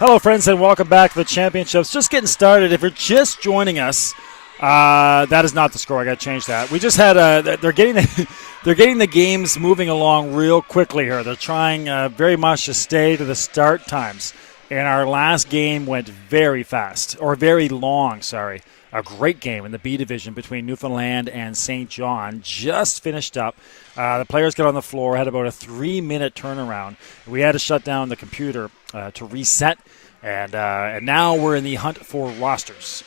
Hello, friends, and welcome back to the championships. Just getting started. If you're just joining us, that is not the score. I got to change that. We just had they're getting they're getting the games moving along real quickly here. They're trying very much to stay to the start times. And our last game went very fast, or very long. Sorry, a great game in the B division between Newfoundland and St. John. Just finished up. The players got on the floor, had about a 3-minute turnaround. We had to shut down the computer to reset, and now we're in the hunt for rosters.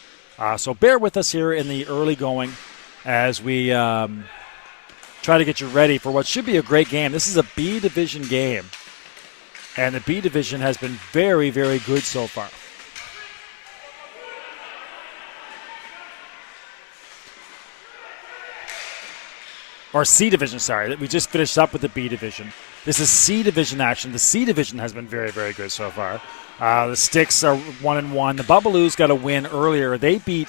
So bear with us here in the early going as we try to get you ready for what should be a great game. This is a B division game, and the B division has been very, very good so far. Or C division, sorry. We just finished up with the B division. This is C division action. The C division has been very, very good so far. The Sticks are 1-1. The Bubaloos got a win earlier. They beat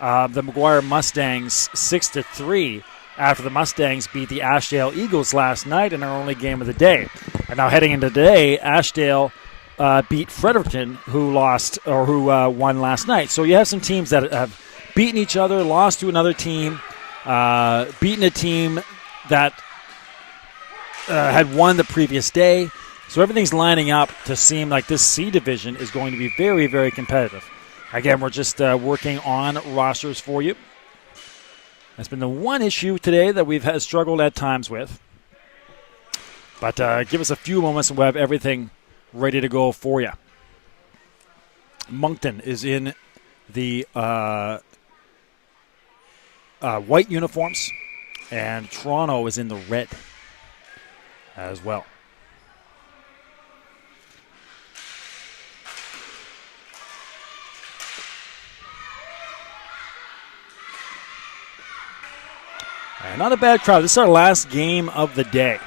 the McGuire Mustangs 6-3 after the Mustangs beat the Ashdale Eagles last night in our only game of the day. And now heading into today, Ashdale beat Fredericton, who won last night. So you have some teams that have beaten each other, lost to another team. Beaten a team that had won the previous day. So everything's lining up to seem like this C division is going to be very, very competitive. Again, we're just working on rosters for you. That's been the one issue today that we've struggled at times with. But give us a few moments and we'll have everything ready to go for you. Moncton is in the white uniforms, and Toronto is in the red as well. And not a bad crowd. This is our last game of the day.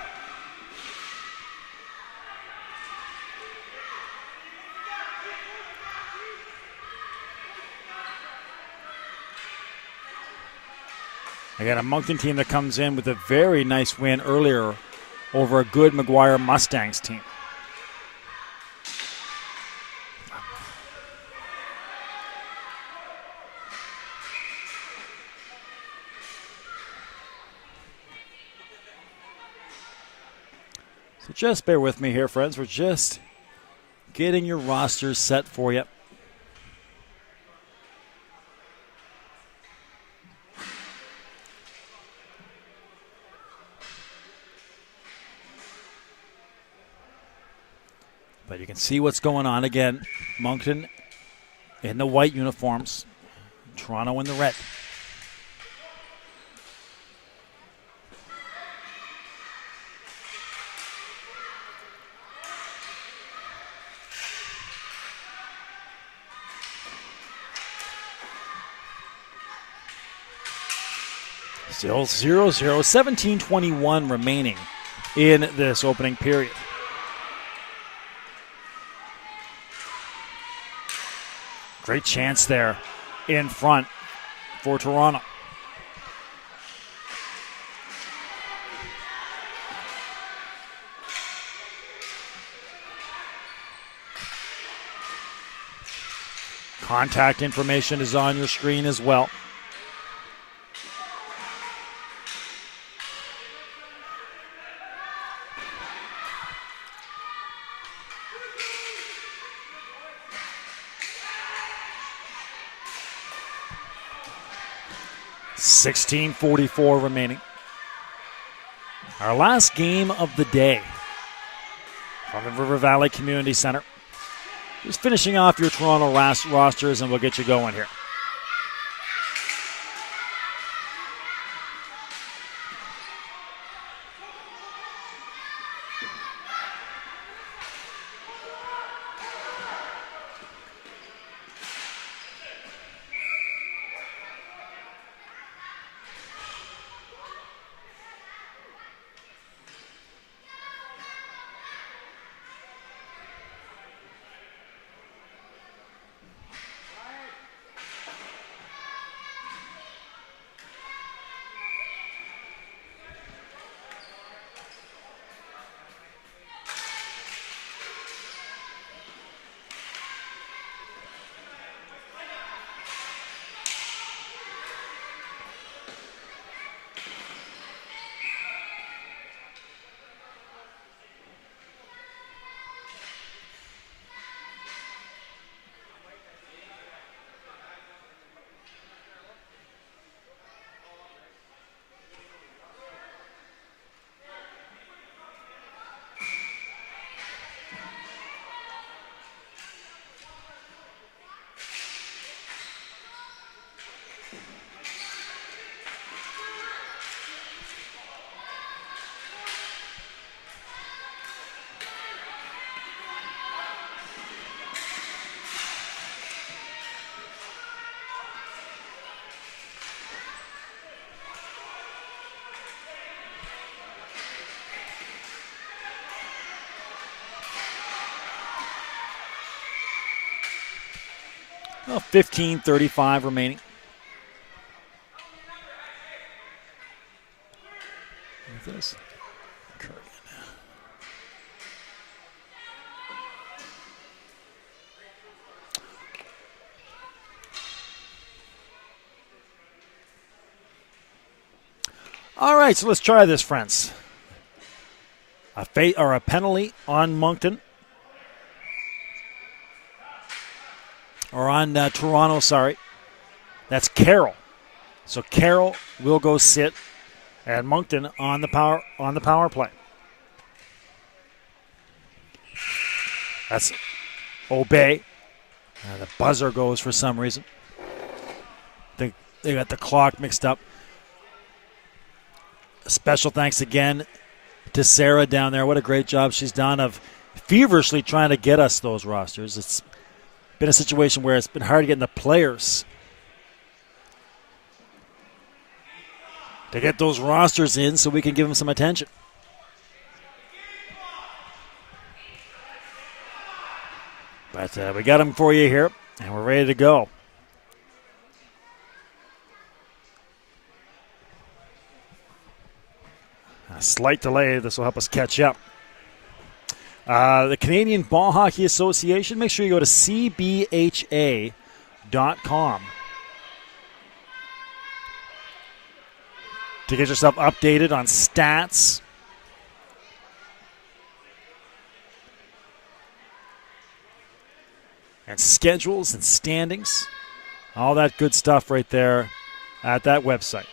Again, a Moncton team that comes in with a very nice win earlier over a good McGuire Mustangs team. So just bear with me here, friends. We're just getting your rosters set for you. But you can see what's going on again. Moncton in the white uniforms. Toronto in the red. Still 0-0, 17:21 remaining in this opening period. Great chance there in front for Toronto. Contact information is on your screen as well. $16:44 remaining. Our last game of the day from the River Valley Community Center. Just finishing off your Toronto rosters and we'll get you going here. Well, 15:35 remaining. With this. All right, so let's try this, friends. A penalty on Moncton. Or on Toronto, sorry. That's Carroll. So Carroll will go sit at Moncton on the power play. That's Obey. The buzzer goes for some reason. They got the clock mixed up. Special thanks again to Sarah down there. What a great job she's done of feverishly trying to get us those rosters. It's been a situation where it's been hard to get the players to get those rosters in so we can give them some attention. But we got them for you here, and we're ready to go. A slight delay. This will help us catch up. The Canadian Ball Hockey Association, make sure you go to cbha.com to get yourself updated on stats, and schedules and standings. All that good stuff right there at that website.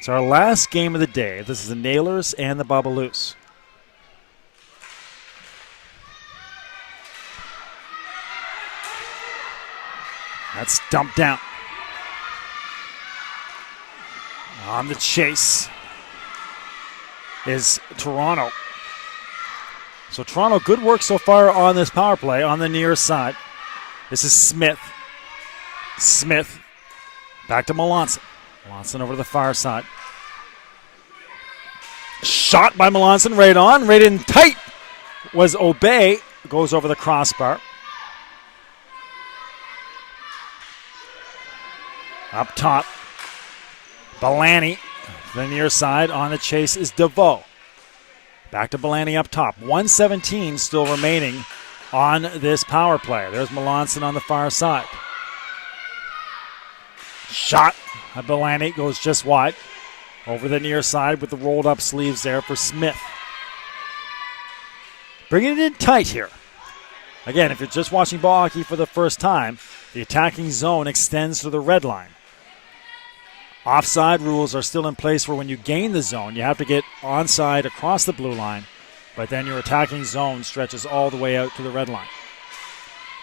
It's our last game of the day. This is the Nailers and the Bubaloos. That's dumped down. On the chase is Toronto. So Toronto, good work so far on this power play on the near side. This is Smith. Smith back to Melanson. Melanson over to the far side. Shot by Melanson, right on, right in tight was Obey. Goes over the crossbar. Up top, Belani. The near side on the chase is DeVoe. Back to Belani up top. 1:17 still remaining on this power play. There's Melanson on the far side. Shot at Belani goes just wide. Over the near side with the rolled up sleeves there for Smith. Bringing it in tight here. Again, if you're just watching ball hockey for the first time, the attacking zone extends to the red line. Offside rules are still in place for when you gain the zone. You have to get onside across the blue line, but then your attacking zone stretches all the way out to the red line.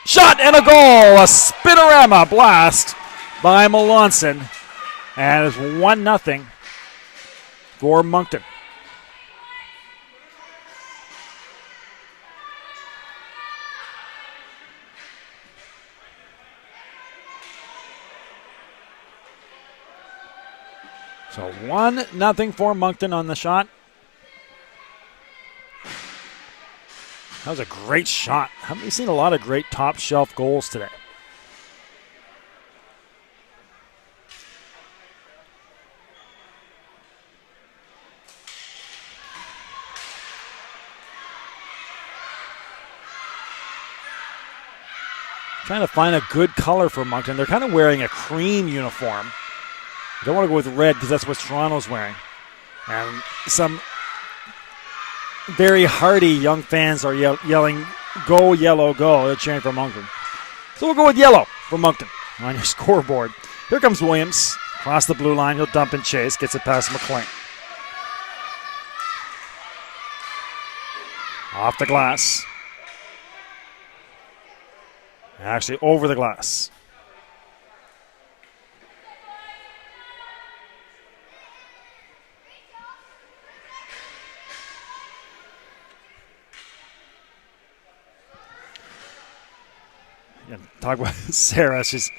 Shot and a goal! A spinorama blast by Melanson. And it's 1-0 for Moncton. So 1-0 for Moncton on the shot. That was a great shot. Haven't we seen a lot of great top shelf goals today? Trying to find a good color for Moncton. They're kind of wearing a cream uniform. I don't want to go with red because that's what Toronto's wearing. And some very hardy young fans are yelling, "Go, yellow, go." They're cheering for Moncton. So we'll go with yellow for Moncton on your scoreboard. Here comes Williams. Across the blue line. He'll dump and chase. Gets it past McLean. Off the glass. Actually over the glass. Talk about Sarah. She's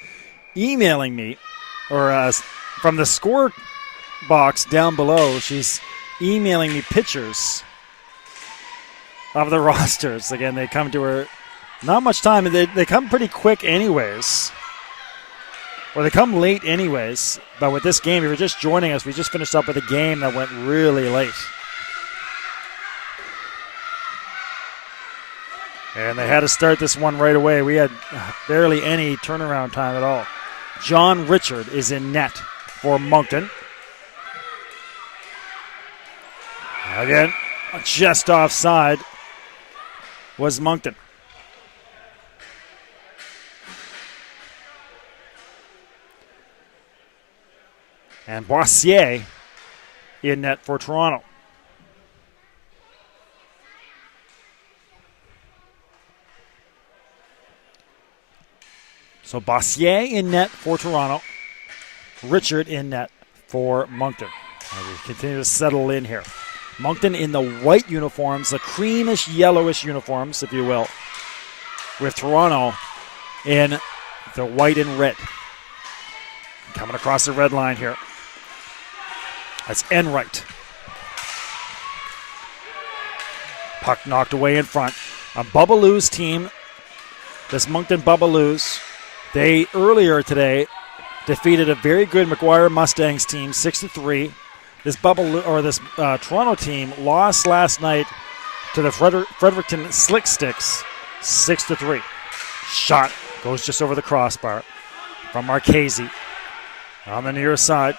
emailing me, or from the score box down below, she's emailing me pictures of the rosters. Again, they come to her not much time, and they come pretty quick anyways. Well, they come late anyways, but with this game, if you're just joining us, we just finished up with a game that went really late. And they had to start this one right away. We had barely any turnaround time at all. John Richard is in net for Moncton. Again, just offside was Moncton. And Boissier in net for Toronto. So Boissier in net for Toronto. Richard in net for Moncton. As we continue to settle in here. Moncton in the white uniforms, the creamish yellowish uniforms, if you will, with Toronto in the white and red. Coming across the red line here. That's Enright. Puck knocked away in front. A Bubbaloo's team, this Moncton Bubbaloo's, they earlier today defeated a very good McGuire Mustangs team 6-3. This Toronto team lost last night to the Fredericton Slick Sticks 6-3. Shot goes just over the crossbar from Marchese on the near side.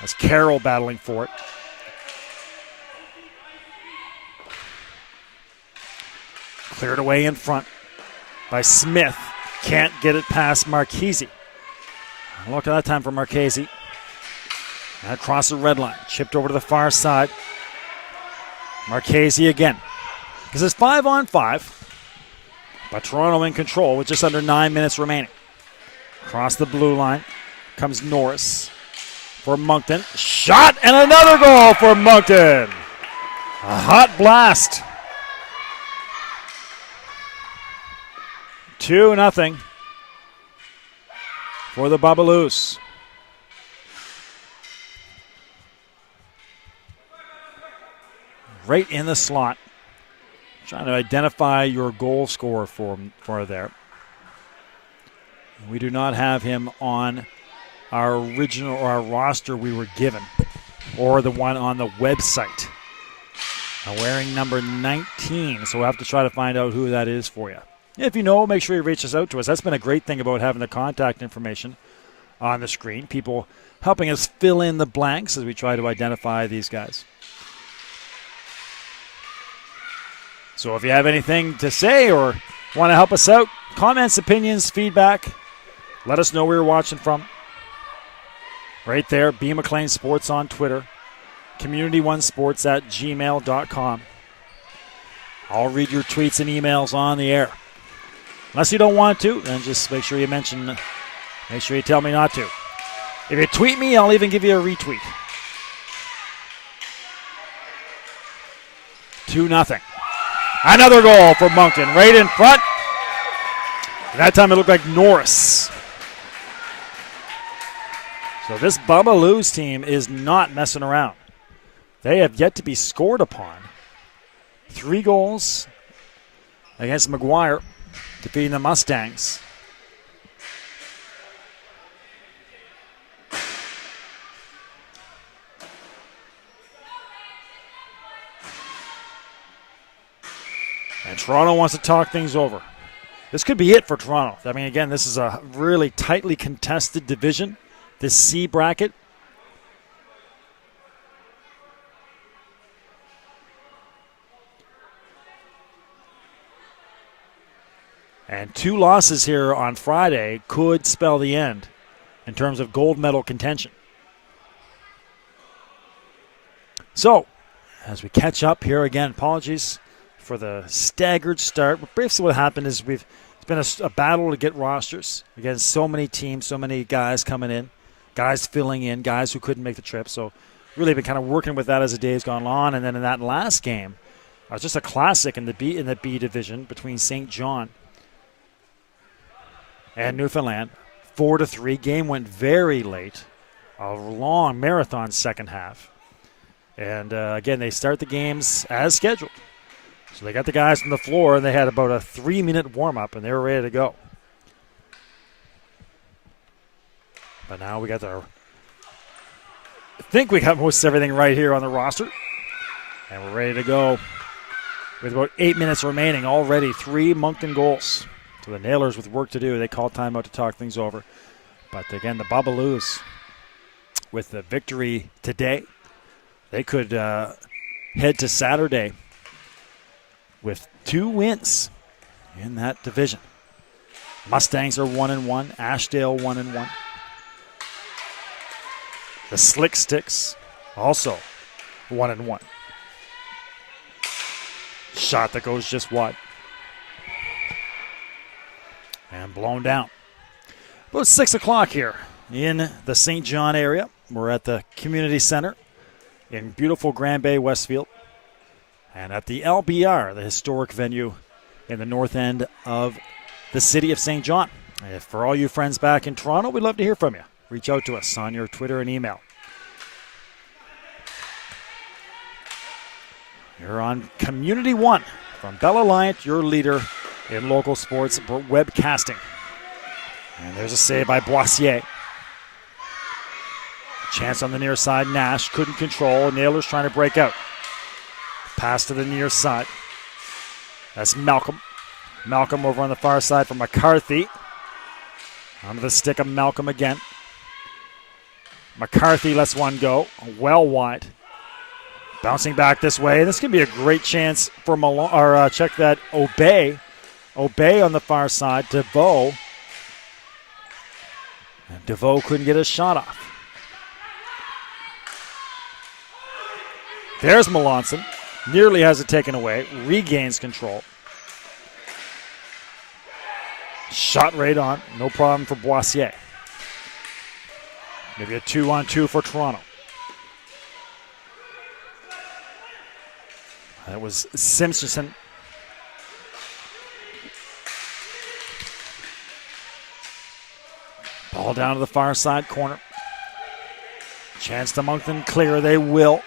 That's Carroll battling for it. Cleared away in front by Smith. Can't get it past Marchese. Look at that time for Marchese. And across the red line. Chipped over to the far side. Marchese again. This is 5-on-5. But Toronto in control with just under 9 minutes remaining. Across the blue line comes Norris for Moncton. Shot and another goal for Moncton. A hot blast. 2-0 for the Bubaloos. Right in the slot. Trying to identify your goal scorer for there. We do not have him on our original or our roster we were given, or the one on the website. Wearing number 19, so we'll have to try to find out who that is for you. If you know, make sure you reach us out to us. That's been a great thing about having the contact information on the screen. People helping us fill in the blanks as we try to identify these guys. So if you have anything to say or want to help us out, comments, opinions, feedback, let us know where you're watching from. Right there, B. McLean Sports on Twitter, community1sports@gmail.com. I'll read your tweets and emails on the air. Unless you don't want to, then just make sure you tell me not to. If you tweet me, I'll even give you a retweet. 2-0. Another goal for Moncton, right in front. That time it looked like Norris. So this Bubbaloo's team is not messing around. They have yet to be scored upon. 3 goals against McGuire, defeating the Mustangs. And Toronto wants to talk things over. This could be it for Toronto. I mean, again, this is a really tightly contested division, this C bracket. And 2 losses here on Friday could spell the end in terms of gold medal contention. So, as we catch up here again, apologies for the staggered start. But basically what happened is it's been a battle to get rosters against so many teams, so many guys coming in, guys filling in, guys who couldn't make the trip. So really been kind of working with that as the days gone on. And then in that last game, it was just a classic in the B division between St. John and Newfoundland. 4-3. Game went very late. A long marathon second half. And again, they start the games as scheduled. So they got the guys on the floor, and they had about a 3-minute warm-up, and they were ready to go. But now we got I think we got most everything right here on the roster. And we're ready to go with about 8 minutes remaining. Already 3 Moncton goals. So the Nailers with work to do. They called timeout to talk things over. But again, the Bubaloos with the victory today, they could head to Saturday with 2 wins in that division. Mustangs are 1-1. Ashdale 1-1. The Slick Sticks also 1-1. Shot that goes just wide. And blown down. About 6 o'clock here in the St. John area. We're at the community center in beautiful Grand Bay, Westfield. And at the LBR, the historic venue in the north end of the city of St. John. And for all you friends back in Toronto, we'd love to hear from you. Reach out to us on your Twitter and email. You're on Community One from Bell Alliant, your leader in local sports webcasting. And there's a save by Boissier. Chance on the near side. Nash couldn't control. Nailers trying to break out. Pass to the near side. That's Malcolm. Malcolm over on the far side for McCarthy. Onto the stick of Malcolm again. McCarthy lets one go. Well wide. Bouncing back this way. This could be a great chance for check that Obey. Obey on the far side. DeVoe. And DeVoe couldn't get his shot off. There's Melanson. Nearly has it taken away. Regains control. Shot right on. No problem for Boissier. Maybe a 2-on-2 for Toronto. That was Simpson. Ball down to the far side corner. Chance to Moncton. Clear. They will.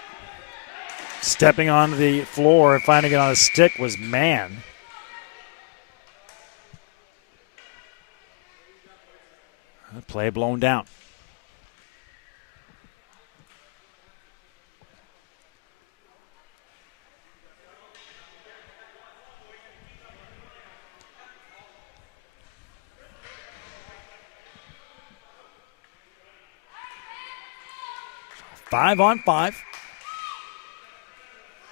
Stepping onto the floor and finding it on a stick was Mann. Play blown down. Five on 5.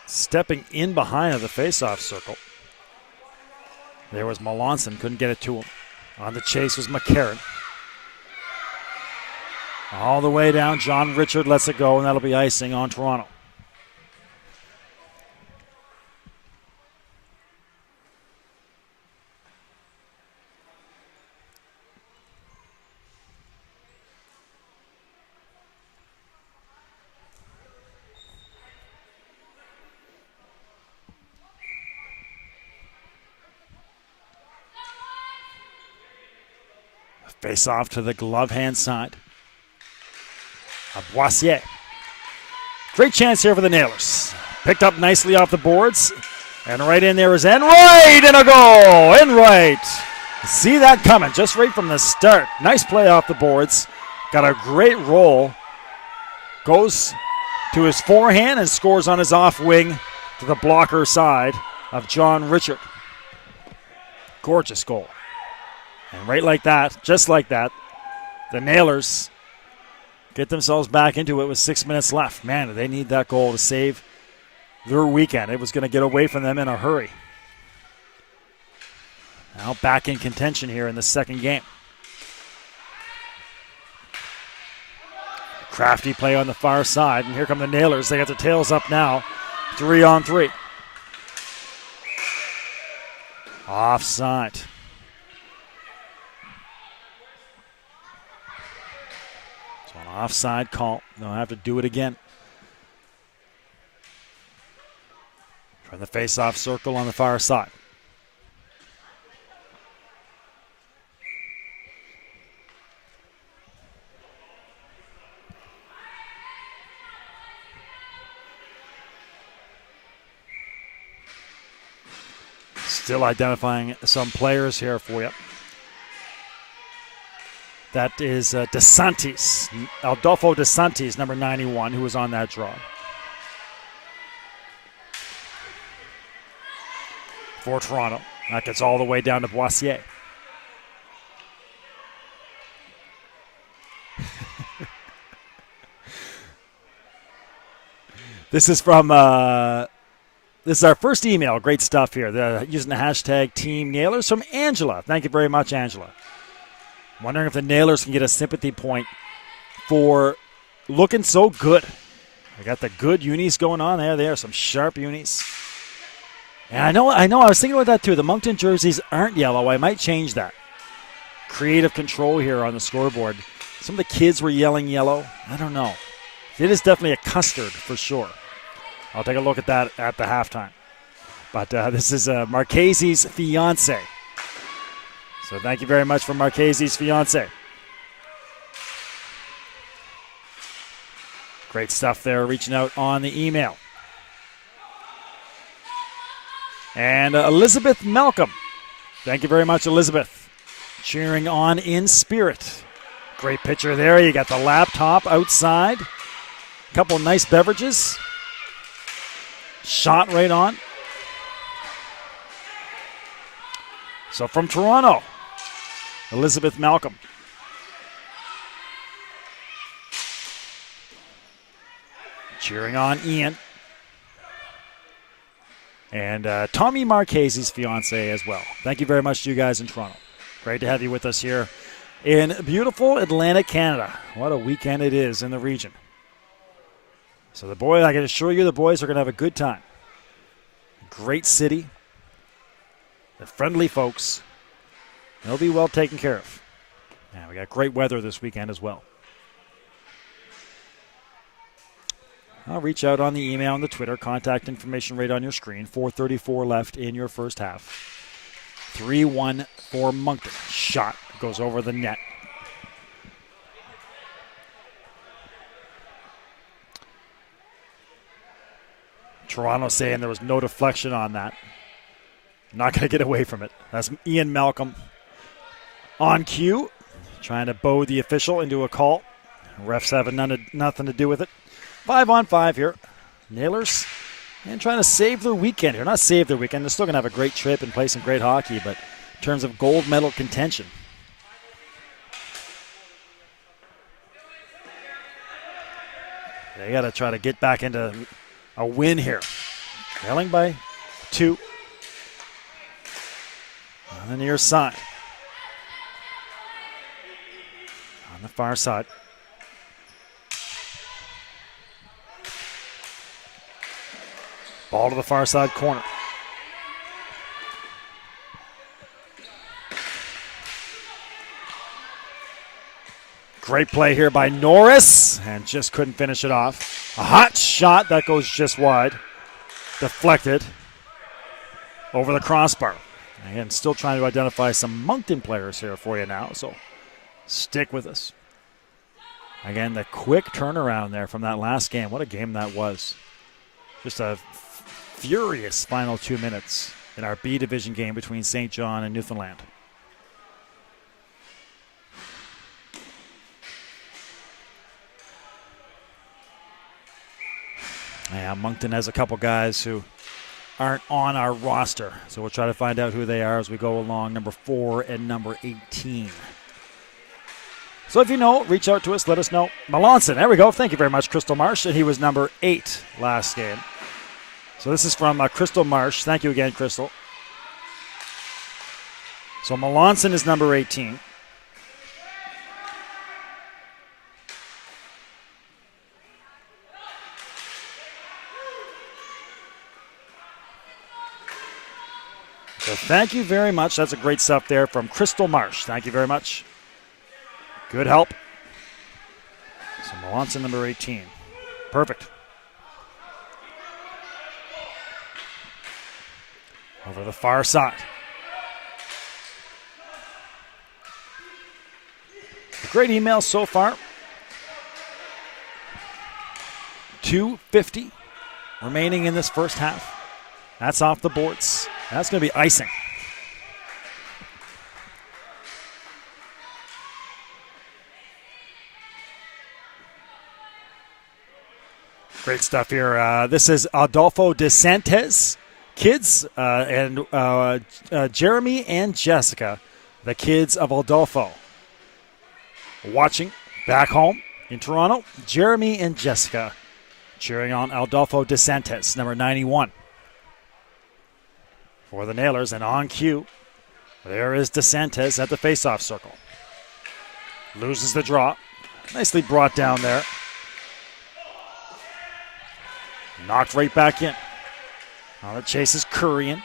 Stepping in behind of the faceoff circle. There was Melanson, couldn't get it to him. On the chase was McCarron. All the way down, John Richard lets it go, and that'll be icing on Toronto. Face off to the glove hand side of Boissier. Great chance here for the Nailers. Picked up nicely off the boards. And right in there is Enright, and a goal. Enright. See that coming just right from the start. Nice play off the boards. Got a great roll. Goes to his forehand and scores on his off wing to the blocker side of John Richard. Gorgeous goal. And right like that, just like that, the Nailers get themselves back into it with 6 minutes left. Man, do they need that goal to save their weekend. It was going to get away from them in a hurry. Now back in contention here in the second game. Crafty play on the far side, and here come the Nailers. They got their tails up now. 3 on 3. Offside. Offside call. They'll have to do it again. From the face-off circle on the far side. Still identifying some players here for you. That is DeSantis, Adolfo DeSantis, number 91, who was on that draw. For Toronto. That gets all the way down to Boissier. This is from, this is our first email. Great stuff here. Using the hashtag Team Nailers from Angela. Thank you very much, Angela. Wondering if the Nailers can get a sympathy point for looking so good. They got the good unis going on there. There are some sharp unis. And I know. I was thinking about that too. The Moncton jerseys aren't yellow. I might change that. Creative control here on the scoreboard. Some of the kids were yelling yellow. I don't know. It is definitely a custard for sure. I'll take a look at that at the halftime. But this is Marchese's fiance. So thank you very much for Marchese's fiance. Great stuff there, reaching out on the email. And Elizabeth Malcolm. Thank you very much, Elizabeth. Cheering on in spirit. Great picture there. You got the laptop outside. A couple of nice beverages. Shot right on. So from Toronto, Elizabeth Malcolm. Cheering on Ian. And Tommy Marchese's fiance as well. Thank you very much to you guys in Toronto. Great to have you with us here in beautiful Atlantic Canada. What a weekend it is in the region. So the boys, I can assure you the boys are going to have a good time. Great city. They're friendly folks. They'll be well taken care of. And we got great weather this weekend as well. I'll reach out on the email and the Twitter. Contact information right on your screen. 4:34 left in your first half. 3-1 for Moncton. Shot goes over the net. Toronto saying there was no deflection on that. Not going to get away from it. That's Ian Malcolm on cue, trying to bow the official into a call. Refs having nothing to do with it. 5-on-5 here. Nailers and trying to save their weekend here. Not save their weekend. They're still going to have a great trip and play some great hockey, but in terms of gold medal contention. They got to try to get back into a win here. Trailing by 2. On the near side. On the far side. Ball to the far side corner. Great play here by Norris, and just couldn't finish it off. A hot shot that goes just wide. Deflected over the crossbar. Again, still trying to identify some Moncton players here for you now, so stick with us. Again, the quick turnaround there from that last game. What a game that was. Just a furious final 2 minutes in our B division game between St. John and Newfoundland. Yeah, Moncton has a couple guys who aren't on our roster, so we'll try to find out who they are as we go along, number 4 and number 18. So if you know, reach out to us, let us know. Melanson, there we go. Thank you very much, Crystal Marsh, and he was number 8 last game. So this is from Crystal Marsh. Thank you again, Crystal. So Melanson is number 18. So thank you very much. That's a great stuff there from Crystal Marsh. Thank you very much. Good help. So Melanson, number 18. Perfect. Over the far side. Great email so far. 2:50 remaining in this first half. That's off the boards. That's going to be icing. Great stuff here. This is Adolfo DeSantis kids and Jeremy and Jessica, the kids of Adolfo. Watching back home in Toronto, Jeremy and Jessica cheering on Adolfo DeSantis, number 91. For the Nailers, and on cue, there is DeSantis at the faceoff circle. Loses the draw. Nicely brought down there. Knocked right back in. Now the chase is Currian.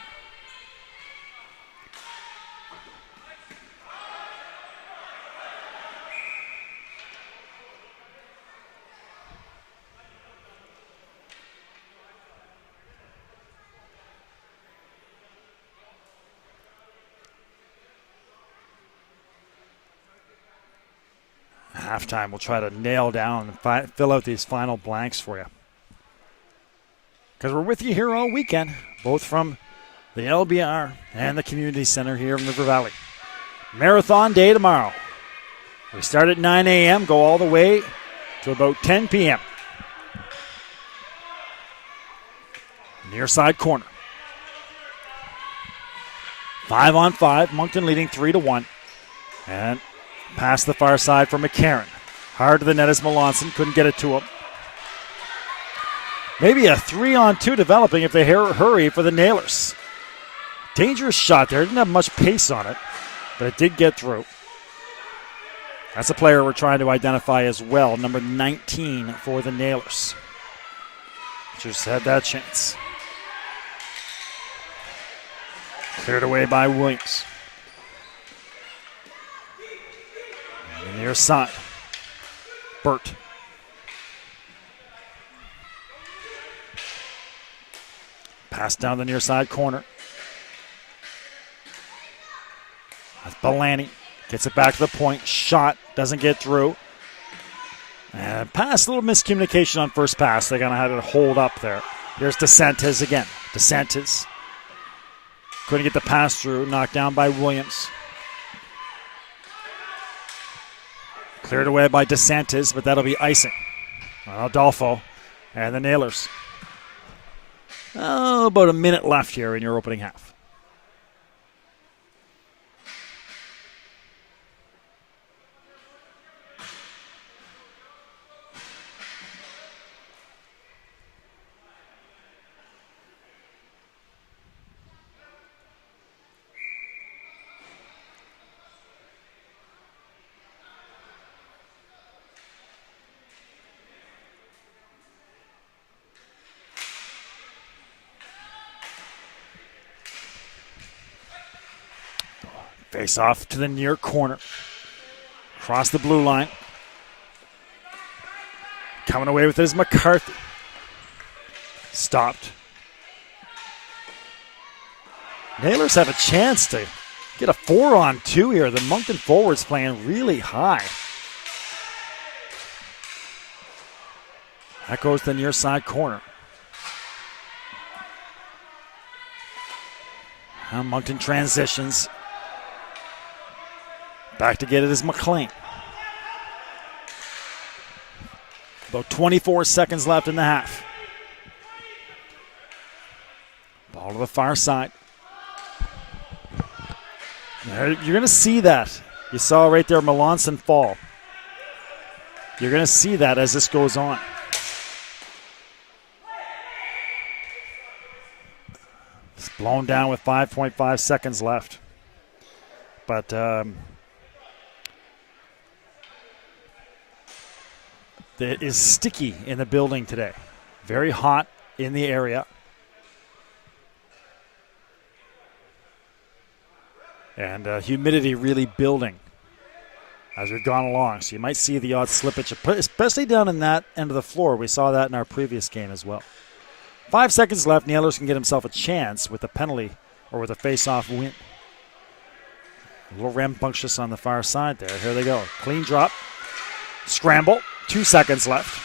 Halftime, we'll try to nail down and fill out these final blanks for you. Because we're with you here all weekend, both from the LBR and the Community Center here in River Valley. Marathon day tomorrow. We start at 9 a.m., go all the way to about 10 p.m. Near side corner. 5-on-5, Moncton leading 3-1. And past the far side for McCarron. Hard to the net is Melanson, couldn't get it to him. Maybe a 3-on-2 developing if they hurry for the Nailers. Dangerous shot there. Didn't have much pace on it, but it did get through. That's a player we're trying to identify as well, number 19 for the Nailers. Just had that chance. Cleared away by Williams. On the near side, Burt. Pass down the near side corner. That's Belani. Gets it back to the point. Shot. Doesn't get through. And pass. A little miscommunication on first pass. They're going to have to hold up there. Here's DeSantis again. DeSantis. Couldn't get the pass through. Knocked down by Williams. Cleared away by DeSantis, but that'll be icing. Adolfo and the Nailers. Oh, about a minute left here in your opening half. Face off to the near corner. Across the blue line. Coming away with it is McCarthy. Stopped. Nailers have a chance to get a 4-on-2 here. The Moncton forwards playing really high. That goes to the near side corner. Now Moncton transitions. Back to get it is McLean. About 24 seconds left in the half. Ball to the far side. You're going to see that. You saw right there Melanson fall. You're going to see that as this goes on. It's blown down with 5.5 seconds left. But it is sticky in the building today. Very hot in the area. And humidity really building as we've gone along. So you might see the odd slippage, especially down in that end of the floor. We saw that in our previous game as well. 5 seconds left. Nailers can get himself a chance with a penalty or with a face-off win. A little rambunctious on the far side there. Here they go. Clean drop. Scramble. 2 seconds left.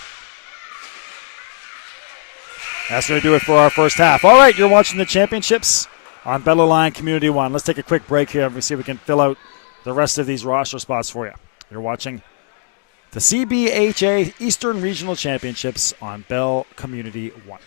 That's going to do it for our first half. All right, you're watching the championships on Bella Line Community 1. Let's take a quick break here and see if we can fill out the rest of these roster spots for you. You're watching the CBHA Eastern Regional Championships on Bell Community 1.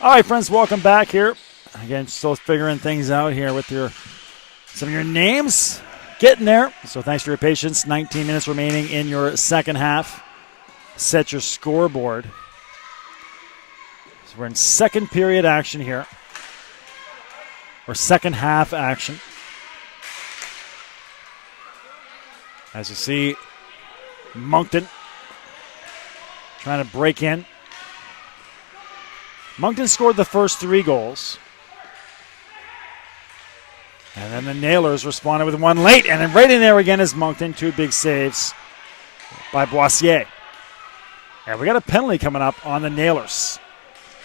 All right, friends, welcome back here. Again, still figuring things out here with some of your names. Getting there. So thanks for your patience. 19 minutes remaining in your second half. Set your scoreboard. So we're in second period action here. Or second half action. As you see, Moncton trying to break in. Moncton scored the first 3 goals. And then the Nailers responded with one late. And then right in there again is Moncton. 2 big saves by Boissier. And we got a penalty coming up on the Nailers.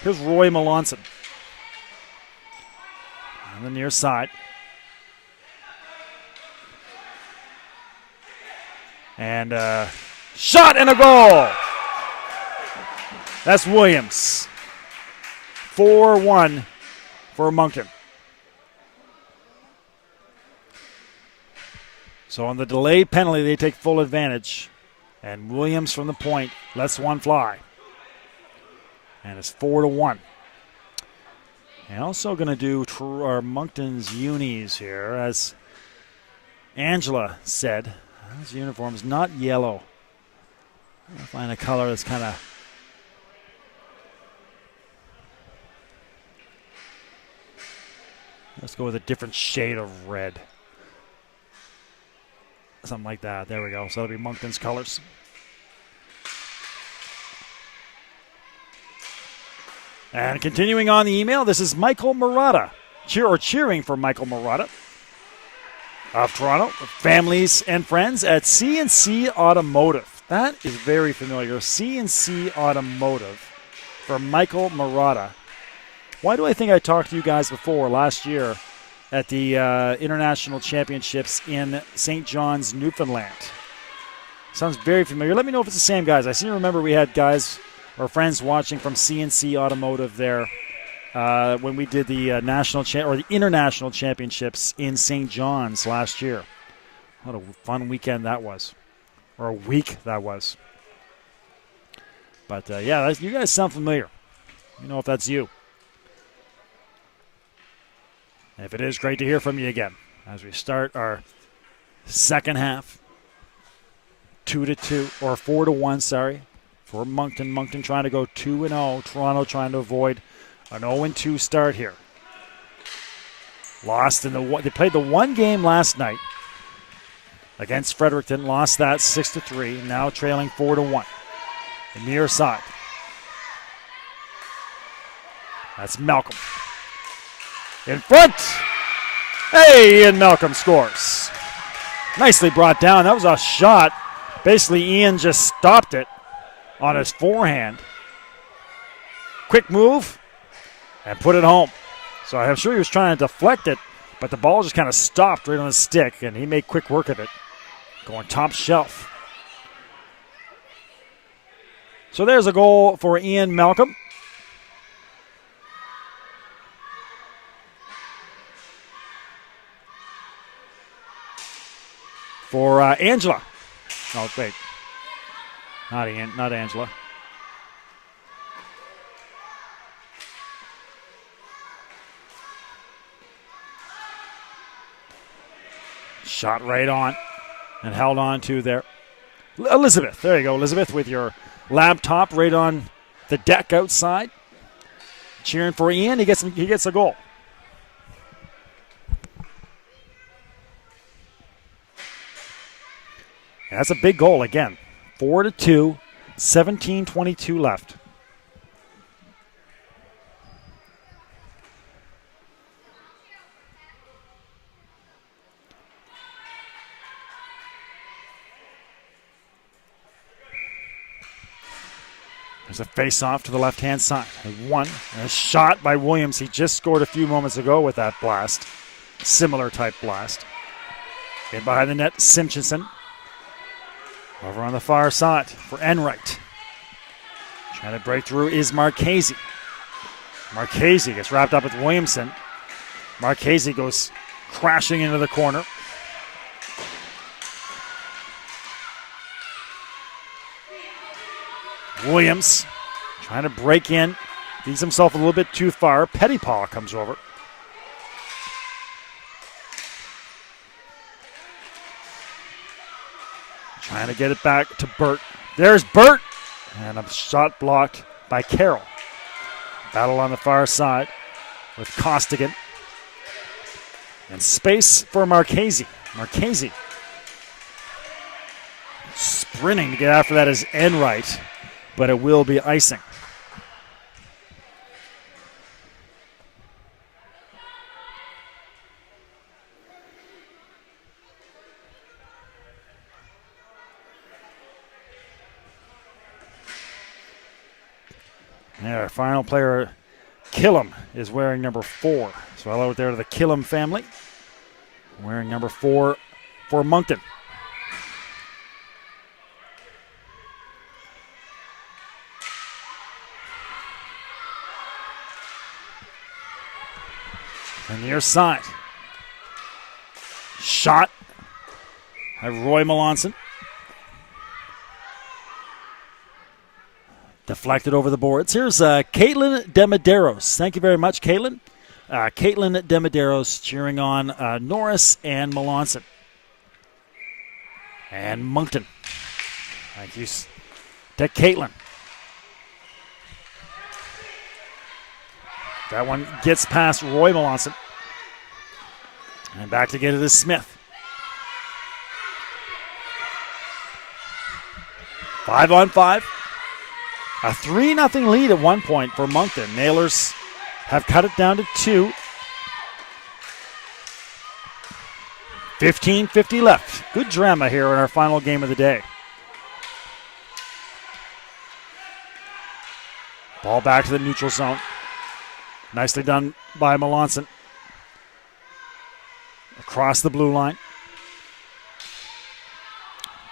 Here's Roy Melanson on the near side. And shot and a goal. That's Williams. 4-1 for Moncton. So on the delayed penalty, they take full advantage. And Williams from the point lets one fly. And it's 4-1. And also going to do our Moncton's unis here, as Angela said. His uniform is not yellow. I'll find a color that's kind of... Let's go with a different shade of red. Something like that. There we go. So that'll be Moncton's colors. And continuing on the email, this is Michael Murata. Cheering for Michael Murata of Toronto. Families and friends at C&C Automotive. That is very familiar. CNC Automotive for Michael Murata. Why do I think I talked to you guys before last year at the International Championships in St. John's, Newfoundland? Sounds very familiar. Let me know if it's the same guys. I seem to remember we had guys or friends watching from CNC Automotive there when we did the the International Championships in St. John's last year. What a fun weekend that was, or a week that was. But you guys sound familiar. Let me know if that's you. If it is, great to hear from you again as we start our second half. 2-2 or 4-1. Sorry, for Moncton. Moncton trying to go 2-0. Toronto trying to avoid an 0-2 start here. Lost in they played the one game last night against Fredericton. Lost that 6-3. Now trailing 4-1. The near side. That's Malcolm. In front. Hey, and Malcolm scores. Nicely brought down. That was a shot. Basically, Ian just stopped it on his forehand. Quick move and put it home. So I'm sure he was trying to deflect it, but the ball just kind of stopped right on his stick, and he made quick work of it, going top shelf. So there's a goal for Ian Malcolm. For Angela. Oh, wait. Not Ian, not Angela. Shot right on and held on to there. Elizabeth, there you go, Elizabeth, with your laptop right on the deck outside. Cheering for Ian, he gets a goal. That's a big goal again. 4-2, 17:22 left. There's a face-off to the left-hand side. A shot by Williams. He just scored a few moments ago with that blast. Similar type blast. In behind the net, Simpchinson. Over on the far side for Enright. Trying to break through is Marchese. Marchese gets wrapped up with Williamson. Marchese goes crashing into the corner. Williams trying to break in. Leads himself a little bit too far. Pettypaw comes over. Trying to get it back to Burt. There's Burt. And a shot blocked by Carroll. Battle on the far side with Costigan. And space for Marchese. Marchese sprinting to get after that is Enright, but it will be icing. Our final player, Killam, is wearing number 4. So hello out there to the Killam family. Wearing number 4 for Moncton. On the near side. Shot by Roy Melanson. Deflected over the boards. Here's Caitlin Demaderos. Thank you very much, Caitlin. Caitlin Demaderos cheering on Norris and Melanson. And Moncton. Thank you to Caitlin. That one gets past Roy Melanson. And back to get it is Smith. 5-on-5. A 3-0 lead at one point for Moncton. Nailers have cut it down to 2. 15:50 left. Good drama here in our final game of the day. Ball back to the neutral zone. Nicely done by Melanson. Across the blue line.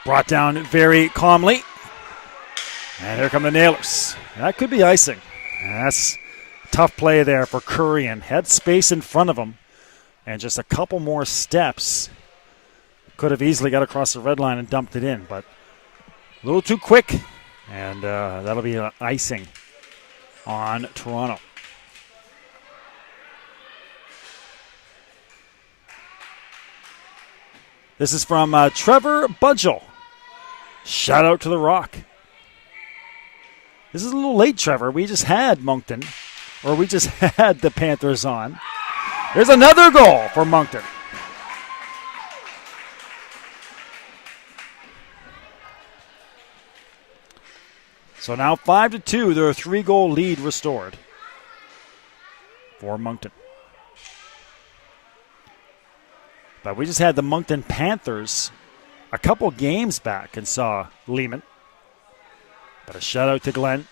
Brought down very calmly. And here come the Nailers. That could be icing. That's a tough play there for Kurian. Had space in front of him. And just a couple more steps. Could have easily got across the red line and dumped it in. But a little too quick. And that'll be icing on Toronto. This is from Trevor Budgell. Shout out to the Rock. This is a little late, Trevor. We just had Moncton, or we just had the Panthers on. There's another goal for Moncton. So now 5-2. Their 3-goal lead restored for Moncton. But we just had the Moncton Panthers a couple games back and saw Lehman. But a shout out to Glenn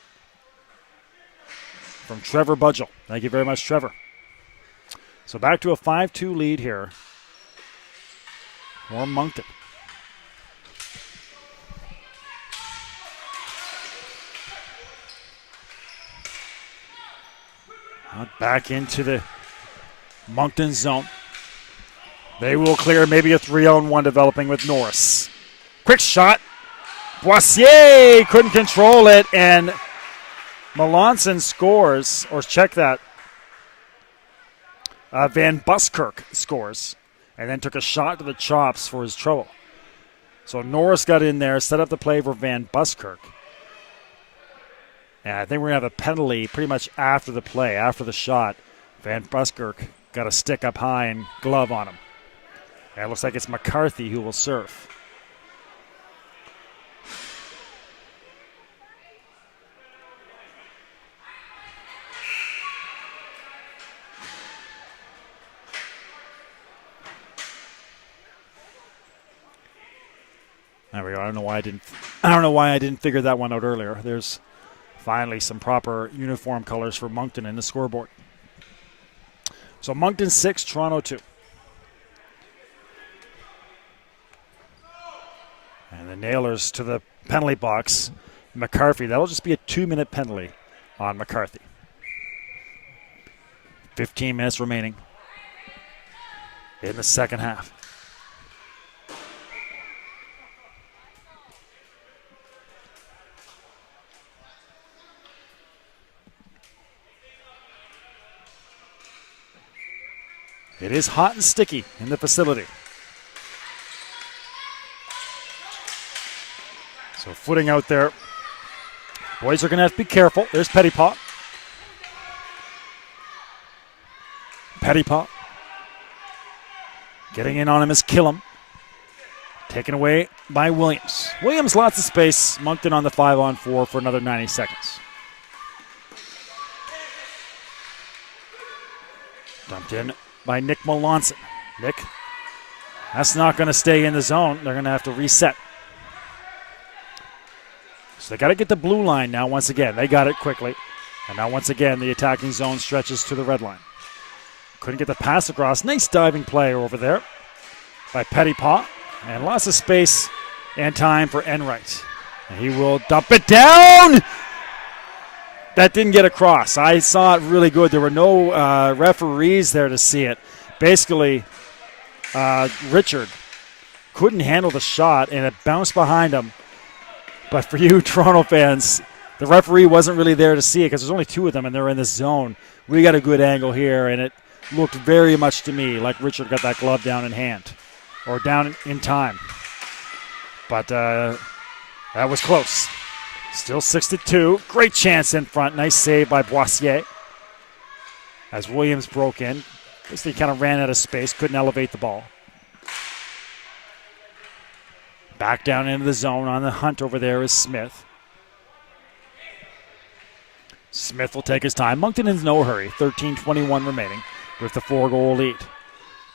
from Trevor Budgell. Thank you very much, Trevor. So back to a 5-2 lead here for Moncton. Back into the Moncton zone. They will clear, maybe a 3-on-1 developing with Norris. Quick shot. Boissier couldn't control it, and Melanson scores, or check that. Van Buskirk scores, and then took a shot to the chops for his trouble. So Norris got in there, set up the play for Van Buskirk. And I think we're going to have a penalty pretty much after the play, after the shot. Van Buskirk got a stick up high and glove on him. And it looks like it's McCarthy who will serve. There we go. I don't know why I didn't figure that one out earlier. There's finally some proper uniform colors for Moncton in the scoreboard. So Moncton 6, Toronto 2. And the Nailers to the penalty box. McCarthy, that'll just be a 2-minute penalty on McCarthy. 15 minutes remaining in the second half. It is hot and sticky in the facility. So footing out there. Boys are going to have to be careful. There's Pettypaw. Pettypaw. Getting in on him is Killam. Taken away by Williams. Williams lots of space. Moncton on the 5-on-4 for another 90 seconds. Dumped in by Nick Melanson. Nick, that's not going to stay in the zone. They're going to have to reset. So they got to get the blue line now once again. They got it quickly. And now once again, the attacking zone stretches to the red line. Couldn't get the pass across. Nice diving play over there by Pettypaw. And lots of space and time for Enright. And he will dump it down. That didn't get across. I saw it really good. There were no referees there to see it. Basically, Richard couldn't handle the shot, and it bounced behind him. But for you Toronto fans, the referee wasn't really there to see it because there's only 2 of them, and they're in this zone. We got a good angle here, and it looked very much to me like Richard got that glove down in hand, or down in time. But that was close. Still 6-2. Great chance in front. Nice save by Boissier. As Williams broke in. Basically kind of ran out of space. Couldn't elevate the ball. Back down into the zone. On the hunt over there is Smith. Smith will take his time. Moncton in no hurry. 13:21 remaining with the 4-goal lead.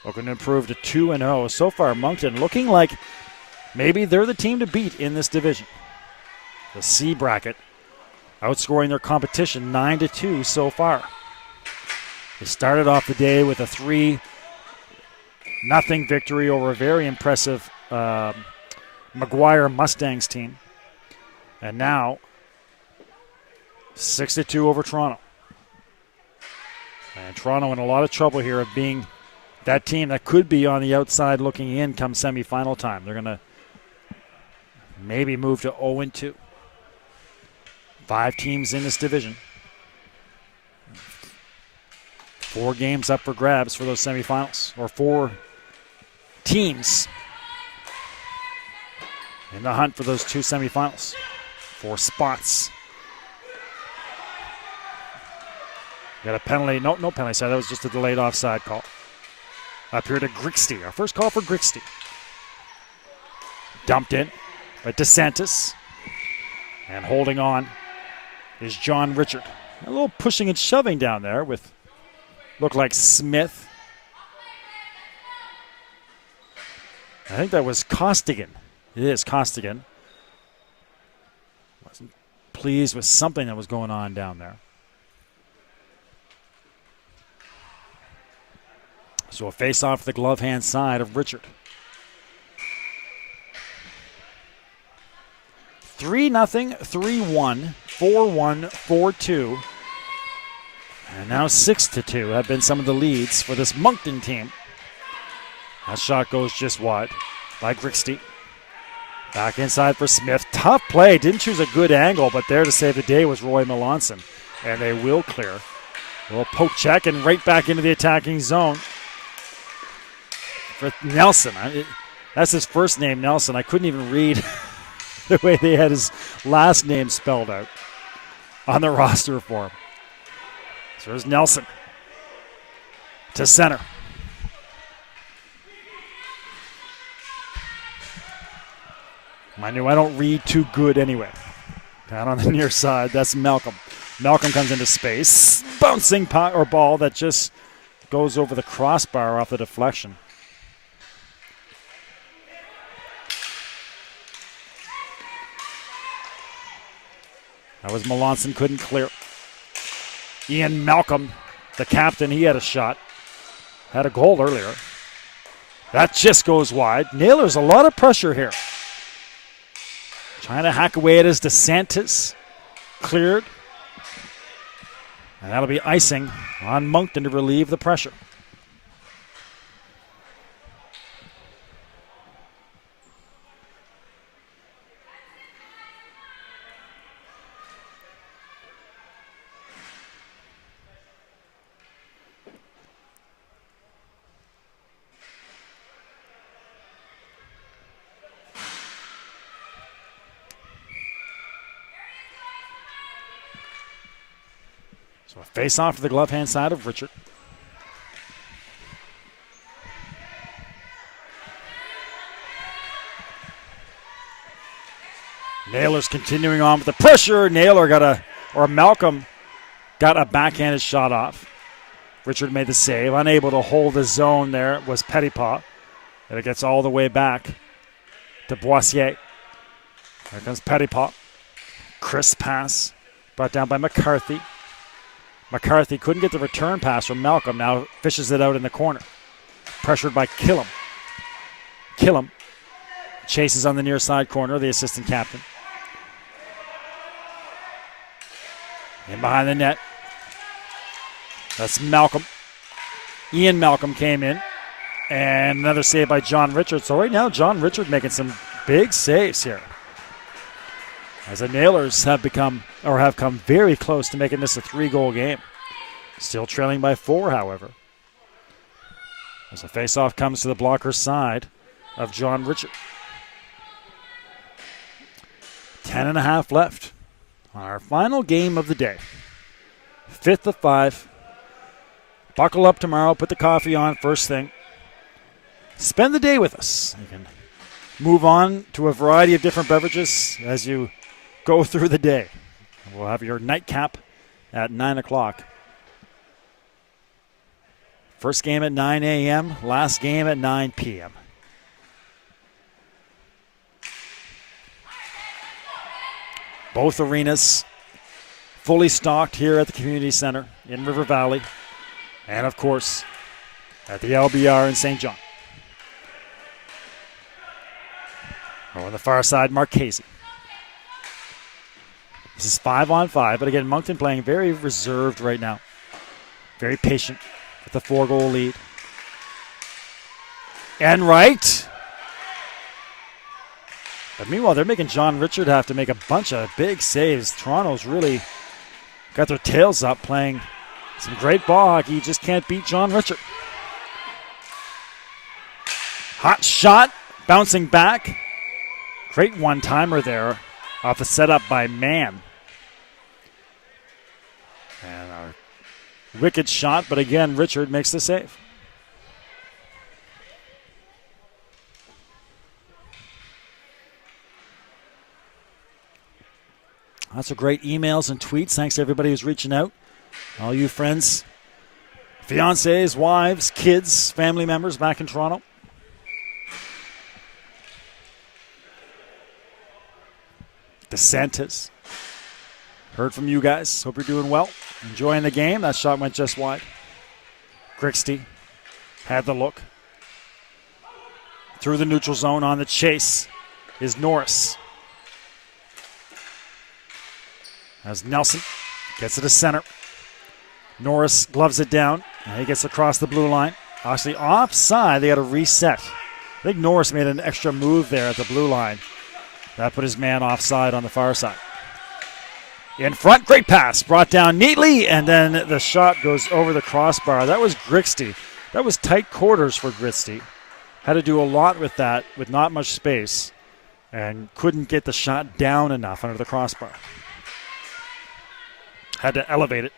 Looking to improve to 2-0. So far, Moncton looking like maybe they're the team to beat in this division. The C bracket. outscoring their competition 9-2 so far. They started off the day with a 3-0 victory over a very impressive McGuire Mustangs team. And now 6-2 over Toronto. And Toronto in a lot of trouble here of being that team that could be on the outside looking in come semifinal time. They're going to maybe move to 0-2. 5 teams in this division. 4 games up for grabs for those semifinals, or 4 teams in the hunt for those 2 semifinals. 4 spots. Got a penalty. No penalty. Sorry, that was just a delayed offside call. Up here to Grixty. Our first call for Grixty. Dumped in by DeSantis. And holding on is John Richard. A little pushing and shoving down there with, looked like Smith. I think that was Costigan. It is Costigan. Wasn't pleased with something that was going on down there. So a face-off the glove-hand side of Richard. 3-0, 3-1, 4-1, 4-2. And now 6-2 have been some of the leads for this Moncton team. That shot goes just wide by Grixty. Back inside for Smith. Tough play. Didn't choose a good angle, but there to save the day was Roy Melanson. And they will clear. A little poke check and right back into the attacking zone for Nelson. That's his first name, Nelson. I couldn't even read the way they had his last name spelled out on the roster for him. So there's Nelson to center. Mind you, I don't read too good anyway. Down on the near side, that's Malcolm. Malcolm comes into space. Bouncing ball that just goes over the crossbar off the deflection. That was Melanson, couldn't clear. Ian Malcolm, the captain, he had a shot. Had a goal earlier. That just goes wide. Naylor's a lot of pressure here. Trying to hack away at his DeSantis. Cleared. And that'll be icing on Moncton to relieve the pressure. So a face-off to the glove-hand side of Richard. Naylor's continuing on with the pressure. Malcolm got a backhanded shot off. Richard made the save. Unable to hold the zone there was Petitpas. And it gets all the way back to Boissier. There comes Petitpas. Crisp pass brought down by McCarthy. McCarthy couldn't get the return pass from Malcolm. Now fishes it out in the corner. Pressured by Killam. Killam chases on the near side corner, the assistant captain. In behind the net. That's Malcolm. Ian Malcolm came in. And another save by John Richard. So right now, John Richard making some big saves here. As the Nailers have come very close to making this a 3-goal game. Still trailing by 4, however. As the faceoff comes to the blocker's side of John Richard. 10.5 left on our final game of the day. 5th of 5. Buckle up tomorrow. Put the coffee on first thing. Spend the day with us. You can move on to a variety of different beverages as you go through the day. We'll have your nightcap at 9 o'clock. First game at 9 a.m., last game at 9 p.m. Both arenas fully stocked here at the community center in River Valley, and of course at the LBR in St. John. On the far side, Marchese. This is 5-on-5, but again, Moncton playing very reserved right now. Very patient with a 4-goal lead. And right. But meanwhile, they're making John Richard have to make a bunch of big saves. Toronto's really got their tails up playing some great ball hockey. Just can't beat John Richard. Hot shot, bouncing back. Great one-timer there off a setup by Mann. And a wicked shot, but again, Richard makes the save. Lots of great emails and tweets. Thanks to everybody who's reaching out. All you friends, fiancés, wives, kids, family members back in Toronto. DeSantis. Heard from you guys. Hope you're doing well. Enjoying the game. That shot went just wide. Grixty had the look. Through the neutral zone on the chase is Norris. As Nelson gets it to center. Norris gloves it down. And he gets across the blue line. Actually offside. They got to reset. I think Norris made an extra move there at the blue line. That put his man offside on the far side. In front, great pass. Brought down neatly, and then the shot goes over the crossbar. That was Grixty. That was tight quarters for Grixty. Had to do a lot with that, with not much space, and couldn't get the shot down enough under the crossbar. Had to elevate it,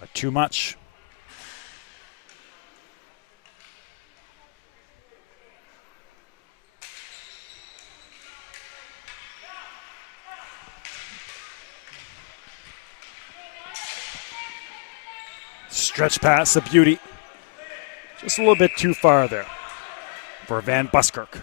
but too much. Stretch pass, a beauty. Just a little bit too far there for Van Buskirk.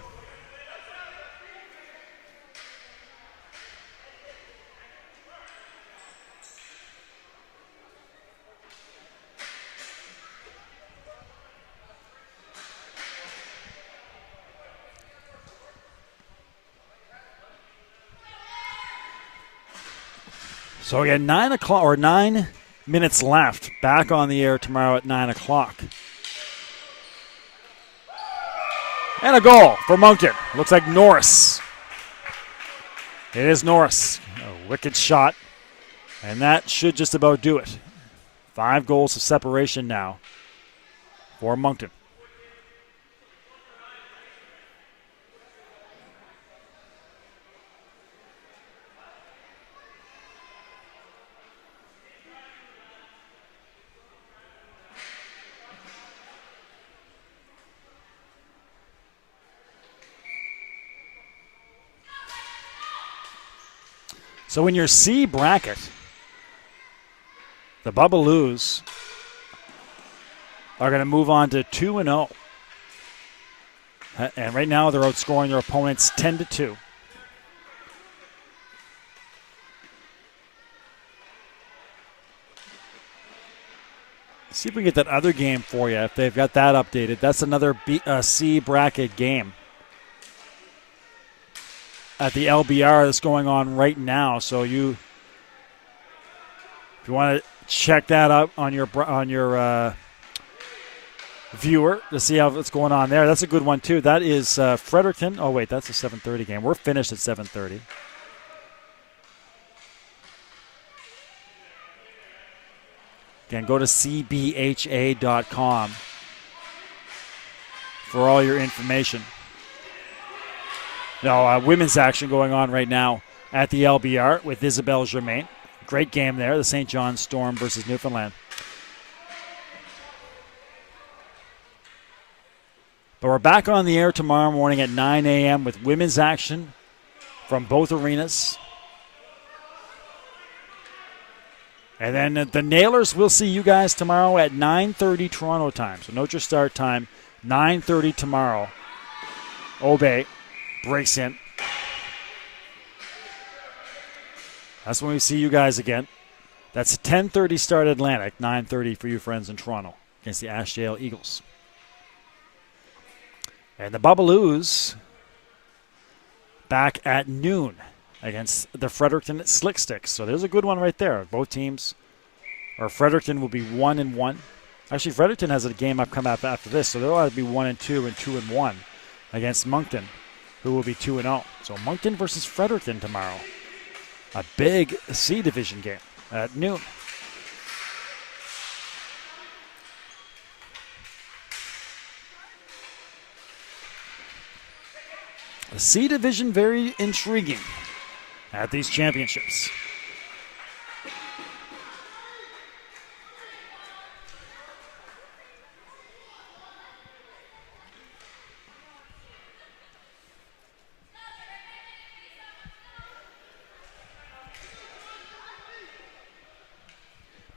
So again, 9 minutes left. Back on the air tomorrow at 9 o'clock. And a goal for Moncton. Looks like Norris. It is Norris. A wicked shot. And that should just about do it. 5 goals of separation now for Moncton. So in your C bracket, the Bubaloos are going to move on to 2-0. And right now they're outscoring their opponents 10-2. See if we can get that other game for you if they've got that updated. That's another C bracket game at the LBR that's going on right now. So if you want to check that out on your viewer to see how it's going on there, that's a good one too. That is Fredericton. Oh wait, that's a 7:30 game. We're finished at 7:30. Again, go to cbha.com for all your information. No, women's action going on right now at the LBR with Isabelle Germain. Great game there, the St. John's Storm versus Newfoundland. But we're back on the air tomorrow morning at 9 a.m. with women's action from both arenas. And then the Nailers will see you guys tomorrow at 9:30 Toronto time. So note your start time, 9:30 tomorrow. Obey breaks in. That's when we see you guys again. That's a 10:30 start Atlantic, 9:30 for you friends in Toronto against the Ashdale Eagles. And the Bubaloos back at noon against the Fredericton Slick Sticks. So there's a good one right there. Both teams, or Fredericton will be 1-1. Actually, Fredericton has a game coming up after this, so they'll either be 1-2 and 2-1 against Moncton, who will be 2-0. So Moncton versus Fredericton tomorrow. A big C division game at noon. The C division very intriguing at these championships.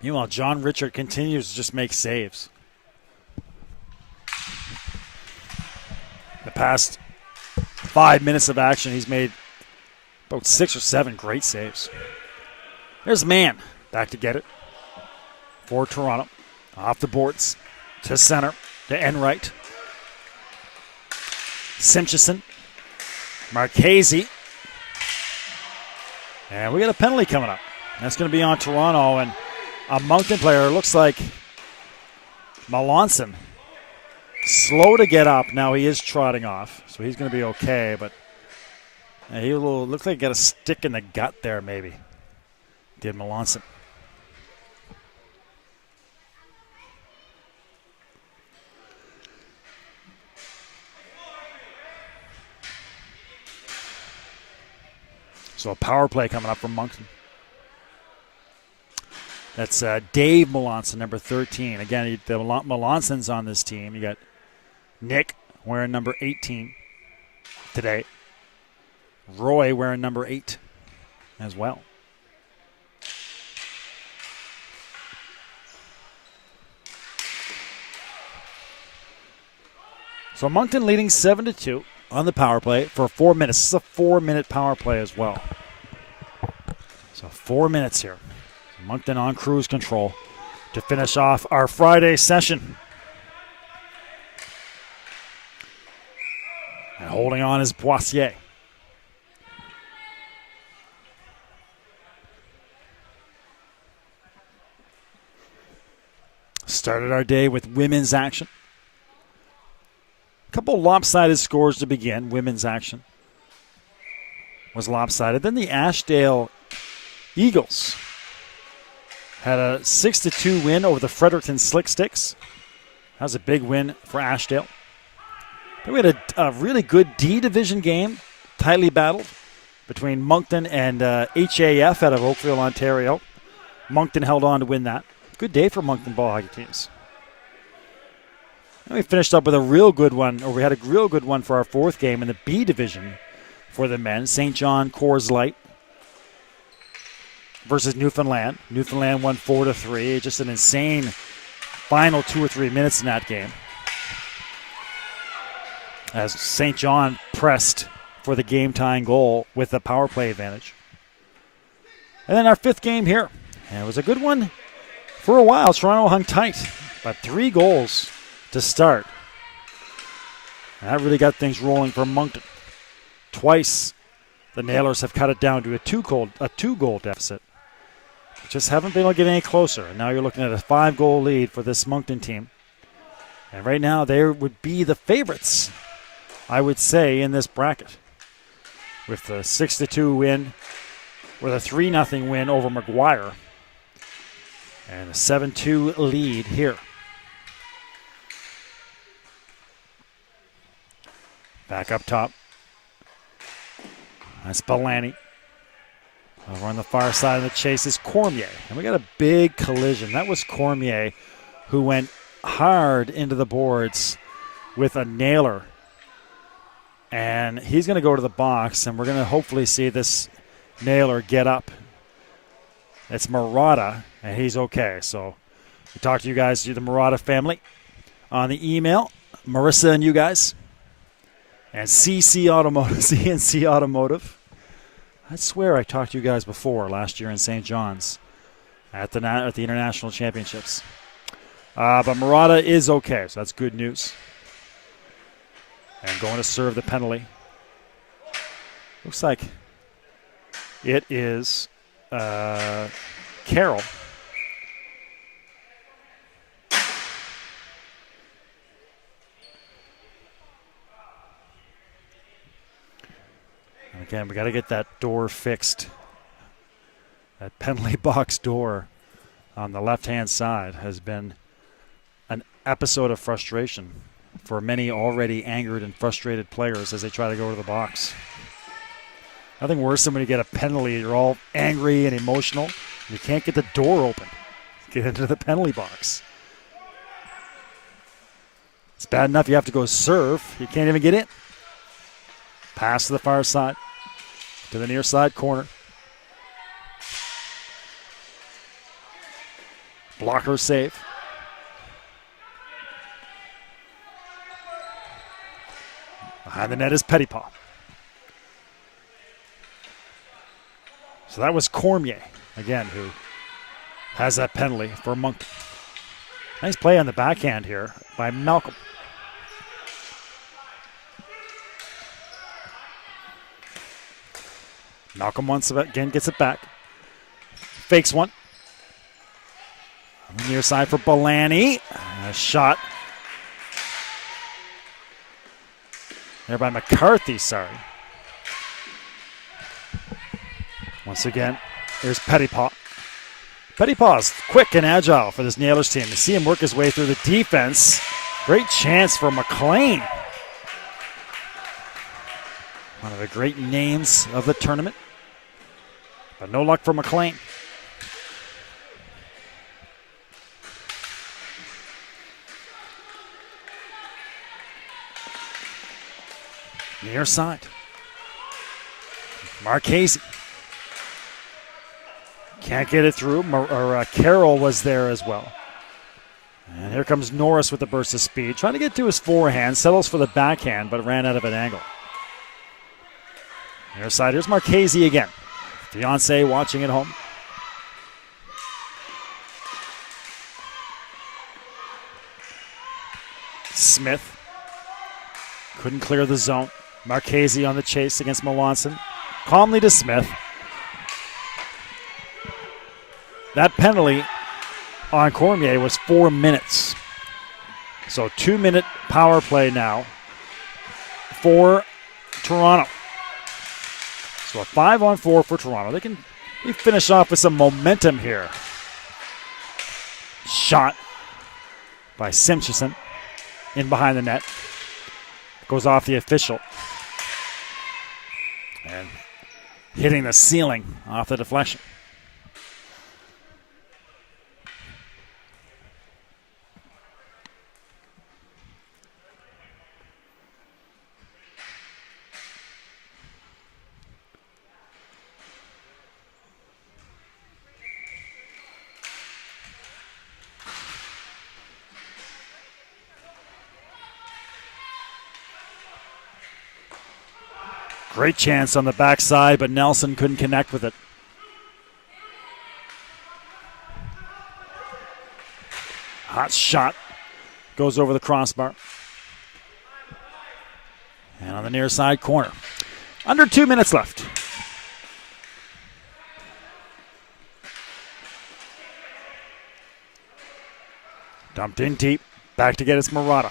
Meanwhile, John Richard continues to just make saves. The past 5 minutes of action, he's made about 6 or 7 great saves. There's Mann back to get it for Toronto. Off the boards to center to Enright. Simpson, Marchese. And we got a penalty coming up. That's going to be on Toronto, and a Moncton player, looks like Melanson. Slow to get up. Now he is trotting off, so he's going to be okay, but he looks like he got a stick in the gut there, maybe. Did Melanson. So a power play coming up from Moncton. That's Dave Melanson, number 13. Again, the Melansons on this team. You got Nick wearing number 18 today. Roy wearing number 8 as well. So Moncton leading 7-2 on the power play for 4 minutes. This is a 4-minute power play as well. So 4 minutes here. Moncton on cruise control to finish off our Friday session. And holding on is Boissier. Started our day with women's action. A couple lopsided scores to begin. Women's action was lopsided. Then the Ashdale Eagles had a 6-2 win over the Fredericton Slick Sticks. That was a big win for Ashdale. Then we had a really good D division game, tightly battled, between Moncton and HAF out of Oakville, Ontario. Moncton held on to win that. Good day for Moncton ball hockey teams. And we finished up with a real good one, or we had a real good one for our 4th game in the B division for the men. St. John Coors Light versus Newfoundland. Newfoundland won 4-3. Just an insane final 2 or 3 minutes in that game, as St. John pressed for the game-tying goal with a power play advantage. And then our 5th game here. And it was a good one for a while. Toronto hung tight, but 3 goals to start. And that really got things rolling for Moncton. Twice the Nailers have cut it down to a 2-goal deficit. Just haven't been able to get any closer. And now you're looking at a 5-goal lead for this Moncton team. And right now they would be the favorites, I would say, in this bracket. With the 6-2 win, with a 3-0 win over McGuire, and a 7-2 lead here. Back up top. That's Belani. Over on the far side of the chase is Cormier. And we got a big collision. That was Cormier, who went hard into the boards with a nailer. And he's going to go to the box, and we're going to hopefully see this nailer get up. It's Murata, and he's okay. So we talked to you guys, the Murata family, on the email. Marissa and you guys. And CNC Automotive. I swear I talked to you guys before last year in St. John's at the international championships. But Murata is okay, so that's good news. And going to serve the penalty. Looks like it is Carroll. And again, we got to get that door fixed. That penalty box door on the left-hand side has been an episode of frustration for many already angered and frustrated players as they try to go to the box. Nothing worse than when you get a penalty, you're all angry and emotional, and you can't get the door open. Get into the penalty box. It's bad enough you have to go serve. You can't even get in. Pass to the far side, to the near side corner. Blocker save. Behind the net is Petitpas. So that was Cormier, again, who has that penalty for Moncton. Nice play on the backhand here by Malcolm. Malcolm once again gets it back. Fakes one. On the near side for Balani. A shot there by McCarthy, sorry. Once again, there's Petitpas. Petitpas is quick and agile for this Nailers team. You see him work his way through the defense. Great chance for McLean. One of the great names of the tournament. But no luck for McLean. Near side. Marchese. Can't get it through. Carroll was there as well. And here comes Norris with the burst of speed. Trying to get to his forehand. Settles for the backhand, but ran out of an angle. Near side. Here's Marchese again. Fiance watching at home. Smith. Couldn't clear the zone. Marchese on the chase against Melanson. Calmly to Smith. That penalty on Cormier was 4 minutes. So 2-minute power play now for Toronto. So a 5-on-4 for Toronto. They can finish off with some momentum here. Shot by Simpson in behind the net. Goes off the official. And hitting the ceiling off the deflection. Great chance on the backside, but Nelson couldn't connect with it. Hot shot. Goes over the crossbar. And on the near side corner. Under 2 minutes left. Dumped in deep. Back to get his Murata.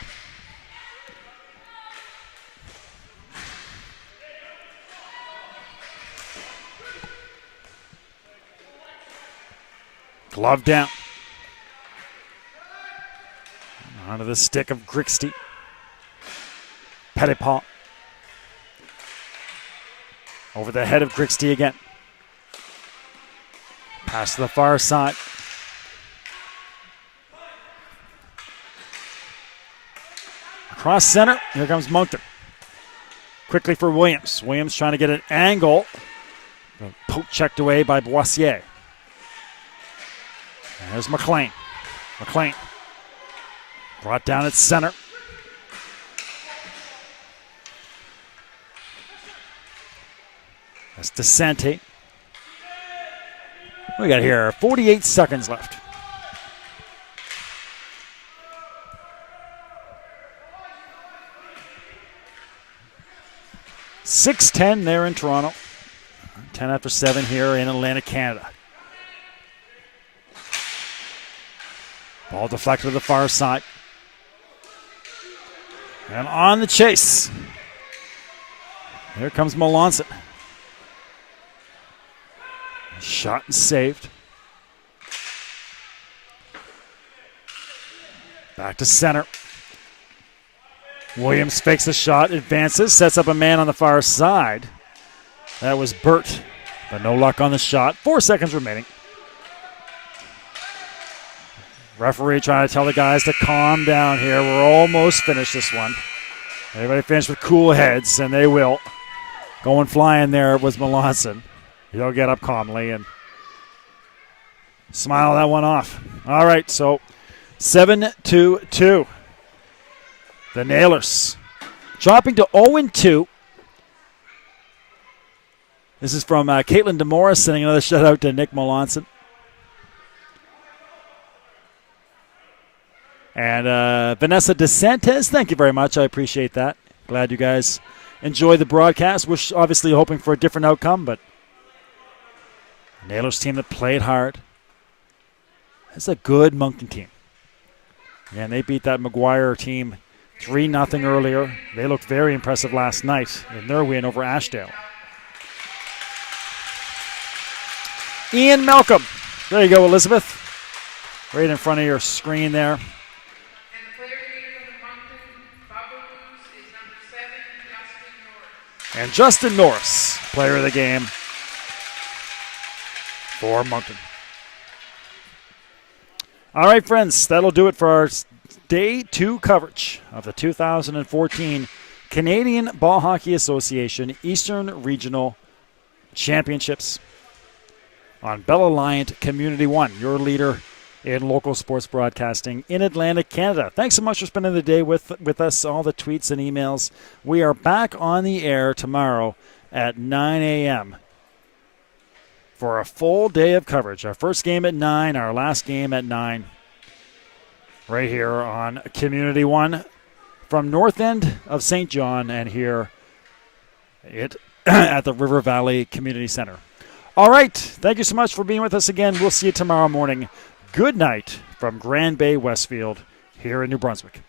Glove down. Onto the stick of Grixty. Petitpas. Over the head of Grixty again. Pass to the far side. Across center. Here comes Moncton. Quickly for Williams. Williams trying to get an angle. Poke checked away by Boissier. There's McLean. McLean brought down at center. That's DeSante. We got here 48 seconds left. .610 there in Toronto. 10 after 7 here in Atlantic Canada. Ball deflected to the far side. And on the chase. Here comes Melanson. Shot and saved. Back to center. Williams fakes the shot, advances, sets up a man on the far side. That was Burt, but no luck on the shot. 4 seconds remaining. Referee trying to tell the guys to calm down here. We're almost finished this one. Everybody finished with cool heads, and they will. Going flying there was Melanson. He'll get up calmly and smile that one off. All right, so 7-2. The Nailers dropping to 0-2. This is from Caitlin DeMora, sending another shout out to Nick Melanson. And Vanessa DeSantis, thank you very much. I appreciate that. Glad you guys enjoy the broadcast. We're obviously hoping for a different outcome, but Nailers team that played hard. That's a good Moncton team. And they beat that McGuire team 3-0 earlier. They looked very impressive last night in their win over Ashdale. Ian Malcolm. There you go, Elizabeth. Right in front of your screen there. And Justin Norris, player of the game for Moncton. All right, friends, that'll do it for our Day 2 coverage of the 2014 Canadian Ball Hockey Association Eastern Regional Championships on Bell Alliant Community One, your leader in local sports broadcasting in Atlantic Canada. Thanks so much for spending the day with us, all the tweets and emails. We are back on the air tomorrow at 9 a.m. for a full day of coverage. Our first game at 9, our last game at 9, right here on Community One from North End of St. John and here at the River Valley Community Center. All right, thank you so much for being with us again. We'll see you tomorrow morning. Good night from Grand Bay Westfield here in New Brunswick.